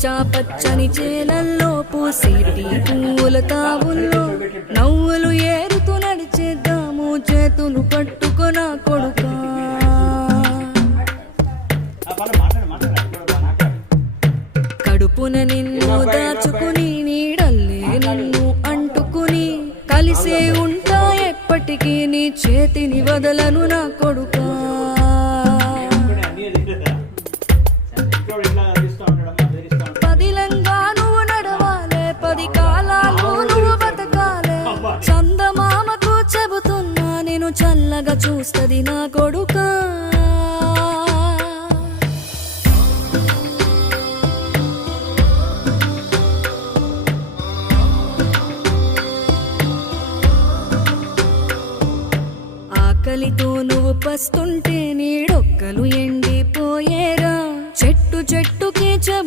పచ్చా పచ్చని చేలల్లో పూసేటి పూల తావుల్లో నవ్వులు ఏరుతూ నడిచేద్దాము చేతులు పట్టుకొన కొడుకా కడుపున నిన్ను దాచుకుని నీడల్లే నిన్ను అంటుకుని కలిసే ఉంటా ఎప్పటికీ నీ చేతిని వదలను నా కొడుకా పదిలంగా నువ్వు నడవాలే 10 కాలాలు నువ్వు బతకాలే చందమామకు చెబుతున్నా నేను చల్లగా చూస్తది నా కొడుకా ఆకలితో నువ్వు పస్తుంటే నీడొక్కలు ఎండిపోయేరా చెట్టు చెట్టుకి చెబుతా